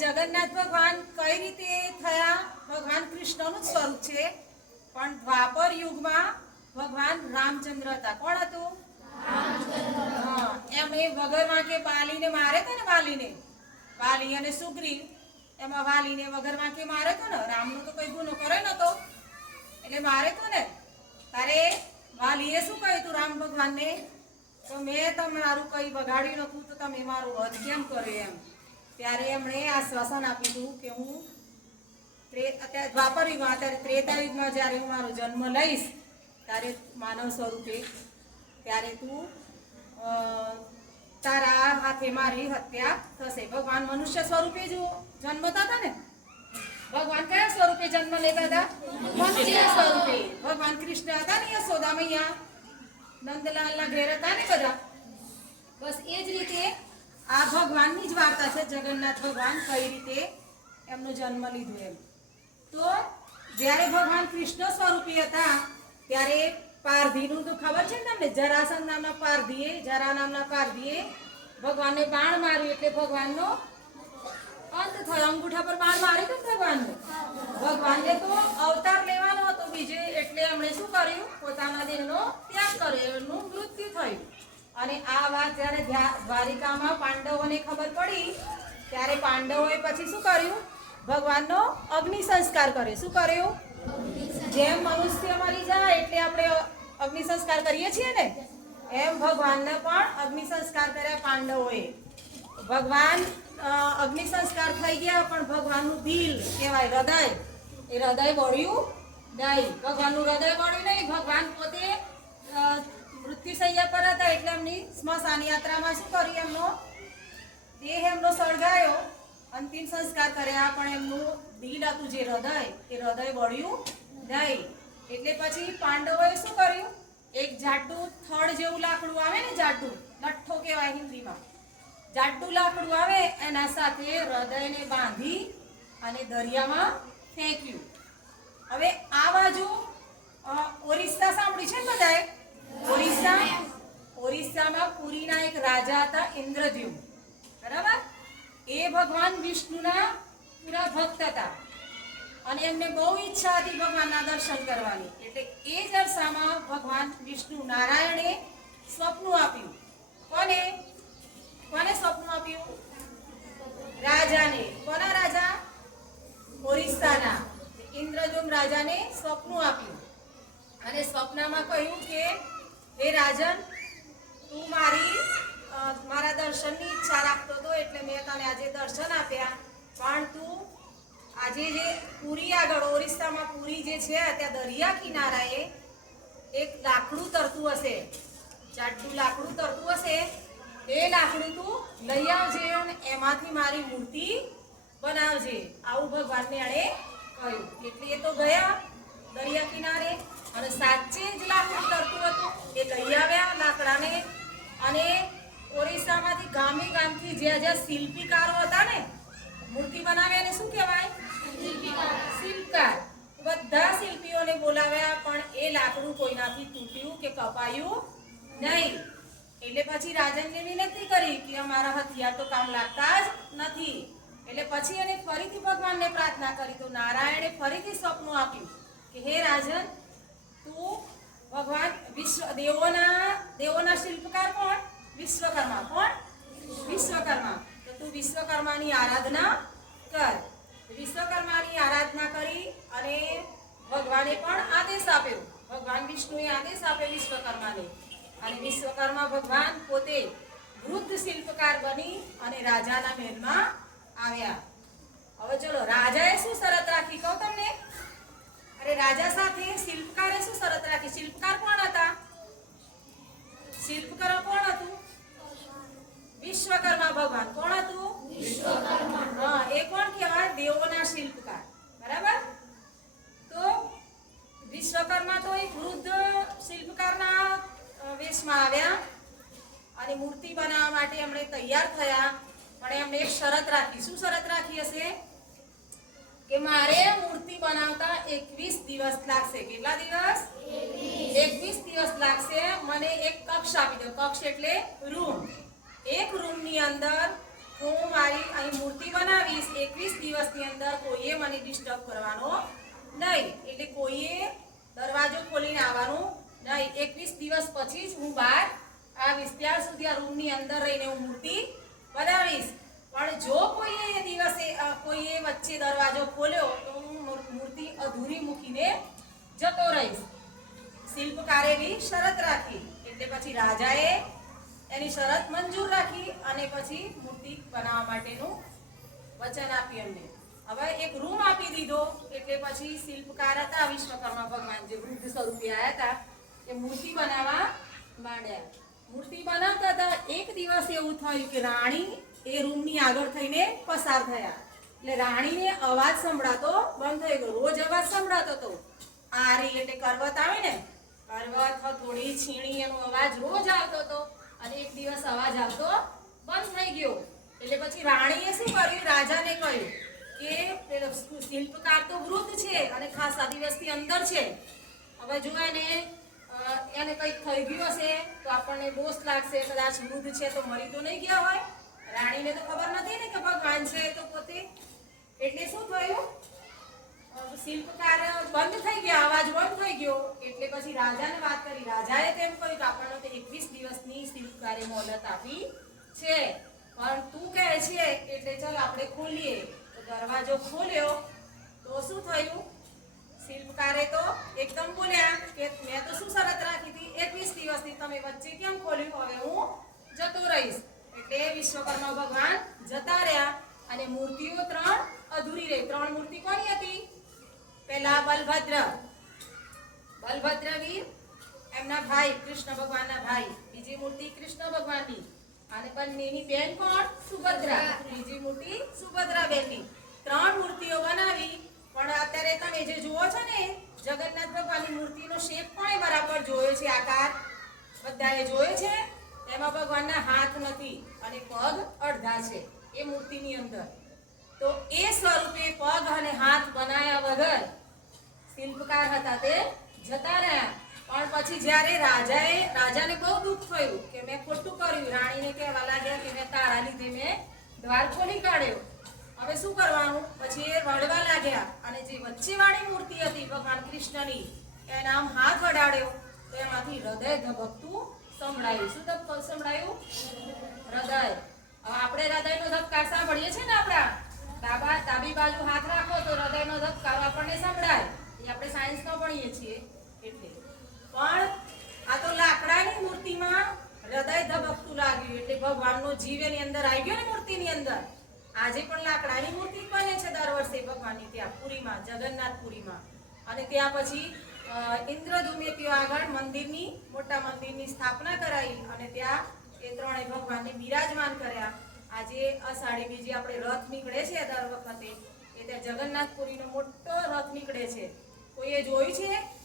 જગન્નાથ ભગવાન કઈ રીતે થયા? ભગવાન કૃષ્ણનું સ્વરૂપ છે. પણ દ્વાપર યુગમાં ભગવાન રામચંદ્ર હતા. કોણ હતું? એમ એ વગર વાંકે બાલીને મારે તો ને વાલીને? વાલી અને સુગ્રીવ. એમાં વાલીને વગર વાંકે મારે તો ને? રામનો તો કોઈ ગુનો કરે નતો એટલે મારે તો ને? તારે વાલીએ શું કહ્યું તું રામ ભગવાનને? તો મેં તમારું કંઈ બગાડ્યું નતું તો તમે મારું વધ કેમ કર્યો એમ? ત્યારે એમણે આશ્વાસન આપ્યું હતું કે હું અત્યારે દ્વાપર યુગમાં અત્યારે ત્રેતા જ્યારે હું મારો જન્મ લઈશ, ત્યારે માનવ સ્વરૂપે ત્યારે તું તારા હાથે મારી હત્યા થશે. ભગવાન મનુષ્ય સ્વરૂપે જ જન્મતા હતા ને? ભગવાન કયા સ્વરૂપે જન્મ લેતા હતા? મનુષ્ય સ્વરૂપે. ભગવાન કૃષ્ણ હતા ને યશોદા મૈયા નંદલાલના ઘેર હતા ને બધા? બસ એ જ રીતે આ ભગવાનની જ વાર્તા છે, જગન્નાથ ભગવાન કઈ રીતે એમનો જન્મ લીધો એમ. તો જ્યારે ભગવાન કૃષ્ણ સ્વરૂપી હતા, ત્યારે પારધીનું તો ખબર છે ને તમને? જરાસંધ નામના પારધીએ જરા નામના પારધીએ ભગવાનને બાણ માર્યું એટલે ભગવાનનો અંત થયો. અંગૂઠા પર બાણ માર્યું તો ભગવાનને? ભગવાનને તો અવતાર લેવાનો હતો બીજે એટલે એમણે શું કર્યું? પોતાના દેહનો ત્યાગ કર્યો. એમનું મૃત્યુ થયું. અને આ વાત જ્યારે દ્વારિકામાં પાંડવોને ખબર પડી, ત્યારે પાંડવોએ પછી શું કર્યું? ભગવાનનો અગ્નિ સંસ્કાર કર્યો. શું કર્યો? જેમ મનુષ્ય મરી જાય એટલે આપણે અગ્નિ સંસ્કાર કરીએ છીએ ને, એમ ભગવાનને પણ અગ્નિ સંસ્કાર કર્યા પાંડવોએ. ભગવાન અગ્નિ સંસ્કાર થઈ ગયા, પણ ભગવાનનું દિલ કહેવાય, હૃદય. એ હૃદય બળ્યું નહીં. ભગવાનનું હૃદય બળ્યું નહીં. ભગવાન પોતે મૃત્યુશૈયા પર હતા એટલે એમની સ્મશાન યાત્રામાં શું કર્યું એમનો? દેહ એમનો સળગાયો. અંતિમ સંસ્કાર કર્યા, પણ એમનું દિલ હતું જે હૃદય, એ હૃદય બળ્યું નહીં. એટલે પછી પાંડવોએ શું કર્યું? એક જાડું થડ જેવું લાકડું આવે ને જાડું લઠ્ઠો કહેવાય હિન્દીમાં. જાડું લાકડું આવે, એના સાથે હૃદયને બાંધી અને દરિયામાં ફેંક્યું. હવે આ બાજુ ઓરિસ્તા સાંભળી છે બધાએ? ઓરિસ્સા? ઓરિસ્સામાં પુરીના એક રાજા હતા, ઇન્દ્રદેવ. બરાબર? એ ભગવાન વિષ્ણુના પૂરા ભક્ત હતા. અને એમને બહુ ઈચ્છા હતી ભગવાનના દર્શન કરવાની. એટલે એ દર્શામાં ભગવાન વિષ્ણુ નારાયણે સ્વપ્ન આપ્યું. કોને? કોને સ્વપ્ન આપ્યું? રાજાને. કોના રાજા? ઓરિસ્સાના. ઇન્દ્રદુમ રાજાને સ્વપ્ન આપ્યું. અને સ્વપ્નમાં કહ્યું કે હે રાજન, તું મારી મારા દર્શનની ઈચ્છા રાખતો હતો એટલે મેં તને આજે દર્શન આપ્યા. પણ તું આજે જે પુરી આગળ, ઓરિસ્સામાં પુરી જે છે, ત્યાં દરિયા કિનારાએ એક લાકડું તરતું હશે. જાડું લાકડું તરતું હશે. એ લાકડું તું લઈ આવજે અને એમાંથી મારી મૂર્તિ બનાવજે. આવું ભગવાનને એણે કહ્યું. એટલે એ તો ગયા દરિયા કિનારે અને સાચે જ લાકડું તરતું હતું એ લઈ આવ્યા લાકડાને અને ઓરિસ્સામાંથી ગામે જ્યાં શિલ્પીકારો હતા ને, મૂર્તિ બનાવે એને શું કહેવાય? શિલ્પકાર. બધા શિલ્પીઓને બોલાવ્યા, પણ એ લાકડું કોઈનાથી તૂટ્યું કે કપાયું નહીં. એટલે પછી રાજનને વિનંતી કરી કે અમારા હથિયાર તો કામ લાગતા જ નથી. એટલે પછી એને ફરીથી ભગવાનને પ્રાર્થના કરી તો નારાયણે ફરીથી સ્વપ્ન આપ્યું કે, હે રાજન, તું ભગવાન વિશ્વ, દેવોના દેવોના શિલ્પકાર કોણ? વિશ્વકર્મા કોણ? વિશ્વકર્મા. તો તું વિશ્વકર્માની આરાધના કર. વિશ્વકર્માની આરાધના કરી અને ભગવાને પણ આદેશ આપ્યો. ભગવાન વિષ્ણુએ આદેશ આપ્યો વિશ્વકર્માને. અને વિશ્વકર્મા ભગવાન પોતે વૃદ્ધ શિલ્પકાર બની અને રાજાના મહેલમાં આવ્યા. હવે ચલો, રાજાએ શું શરત રાખી કહું તમને? અરે, રાજા સાથે શિલ્પકારે શું શરત રાખી? શિલ્પકાર કોણ હતા? શિલ્પકારો વિશ્વકર્મા ભગવાન. કોણ હતું? હા એ કોણ કહેવાય? દેવોના શિલ્પકાર. બરાબર? તો વિશ્વકર્મા તો એક વૃદ્ધ શિલ્પકારના વેશમાં આવ્યા અને મૂર્તિ બનાવવા માટે એમણે તૈયાર થયા. પણ એમણે એક શરત રાખી. શું શરત રાખી હશે? કે મારે મૂર્તિ બનાવતા એકવીસ દિવસ લાગશે. કેટલા દિવસ? એકવીસ દિવસ લાગશે. મને એક કક્ષ આપી દો. કક્ષ એટલે રૂમ. એક રૂમની અંદર હું મારી અહીં મૂર્તિ બનાવીશ, એકવીસ દિવસની અંદર કોઈએ મને ડિસ્ટર્બ કરવાનો નહીં. એટલે કોઈએ દરવાજો ખોલીને આવવાનું નહીં. એકવીસ દિવસ પછી જ હું બહાર આવીશ. ત્યાર સુધી આ રૂમની અંદર રહીને હું મૂર્તિ બનાવીશ. પણ જો કોઈએ એ દિવસે કોઈએ વચ્ચે દરવાજો ખોલ્યો, તો હું મૂર્તિ અધૂરી મૂકીને જતો રહીશ. શિલ્પકારે બી શરત રાખી. એટલે પછી રાજાએ એની શરત મંજૂર રાખી અને પછી મૂર્તિ બનાવવા માટેનું વચન આપી અમને હવે એક રૂમ આપી દીધો, એટલે પછી શિલ્પકાર હતા, વિશ્વકર્મા ભગવાન જે વૃદ્ધ સ્વરૂપે આવ્યા હતા, એ મૂર્તિ બનાવવા માંડ્યા. મૂર્તિ બનાવતા હતા, એક દિવસ એવું થયું કે રાણી એ રૂમની આગળ થઈને પસાર થયા. એટલે રાણીને અવાજ સંભળાતો બંધ થઈ ગયો. રોજ અવાજ સંભળાતો હતો. આરી એટલે કરવત આવે ને? કરવત થોડી છીણી એનો અવાજ રોજ આવતો હતો. અને એક દિવસ અવાજ આવતો, બંધ થઈ ગયો. એટલે પછી રાણીએ શું કર્યું? રાજાને કહ્યું કે શિલ્પકાર તો વૃદ્ધ છે અને ખાસ આ દિવસથી અંદર છે. હવે જો એને એને કંઈક થઈ ગયું હશે, તો આપણને દોષ લાગશે, કદાચ વૃદ્ધ છે તો મરી તો નહીં ગયા હોય. રાણીને તો ખબર નથી ને કે ભગવાન છે તો પોતે. એટલે શું થયું? શિલ્પકાર બંધ થઈ ગયા અવાજ બંધ થઈ ગયો. એટલે પછી રાજાને વાત કરી. રાજાએ તેમ કહ્યું કે આપણને તો એકવીસ દિવસની શિલ્પકારે મોહલત આપી છે. પણ તું કહે છે, એટલે ચાલ આપણે ખોલીએ. તો દરવાજો ખોલ્યો. તો શું થયું? શિલ્પકારે તો એકદમ બોલ્યા કે મેં તો શું શરત રાખી હતી? એકવીસ દિવસની તમે વચ્ચે કેમ ખોલ્યું? હવે હું જતો રહીશ. એટલે વિશ્વકર્મા ભગવાન જતા રહ્યા અને મૂર્તિઓ ત્રણ અધૂરી રહી ત્રણ મૂર્તિ કોની હતી પહેલા બલભદ્ર. બલભદ્રવી એમના ભાઈ કૃષ્ણ ભગવાનના ભાઈ. બીજી મૂર્તિ કૃષ્ણ ભગવાનની. અને બંનેની બેન કોણ? સુભદ્રા. બીજી મૂર્તિ સુભદ્રા બેનની. ત્રણ મૂર્તિઓ બનાવી. પણ અત્યારે તમે જે જુઓ છો ને, જગન્નાથ ભગવાનની મૂર્તિનો શેપ પણ બરાબર જોયો છે આકાર. બધાએ જોયો છે. એમાં ભગવાનના હાથ નથી અને પગ અડધા છે એ મૂર્તિની અંદર. તો એ સ્વરૂપે પગ અને હાથ બનાયા વગર શિલ્પકાર હતા તે જતા રહ્યા. પણ પછી જ્યારે રાજાએ, રાજાને બહુ દુઃખ થયું કે મેં ખોટું કર્યું, રાણીને કહેવા લાગ્યા કે મેં તારા લીધે મેં દ્વાર ખોલી કાઢ્યો હવે શું કરવાનું? પછી એ રડવા લાગ્યા અને જે વચ્ચેવાળી મૂર્તિ હતી ભગવાન કૃષ્ણની એના આમ હાથ વડાડ્યો તો એમાંથી હૃદય ધબકતું સંભળાયું. શું ધબક સંભળાયું? હૃદય. આપણે હૃદયનો ધબકાર સાંભળીએ છીએ ને આપણા? ડાબા ડાબી બાજુ હાથ રાખો તો હૃદયનો ધબકારો આપણને સંભળાય એ આપણે સાયન્સમાં ભણીએ છીએ એટલે પણ આ તો લાકડાની મૂર્તિમાં હૃદય ધબકતું લાગ્યું એટલે ભગવાનનો જીવ એની અંદર આવી ગયો ને મૂર્તિની અંદર? આજે પણ લાકડાની મૂર્તિ બને છે દર વર્ષે ભગવાનની ત્યાં પુરીમાં જગન્નાથપુરીમાં. અને ત્યાં પછી અ, ઇન્દ્રધુમેતીઓ આગળ મંદિરની મોટા મંદિરની સ્થાપના કરાઈ અને ત્યાં એ ત્રણેય ભગવાનને બિરાજમાન કર્યા. આજે અષાઢી બીજી આપણે રથ નીકળે છે દર વખતે. એ ત્યાં જગન્નાથપુરીનો મોટો રથ નીકળે છે. કોઈએ જોયું છે?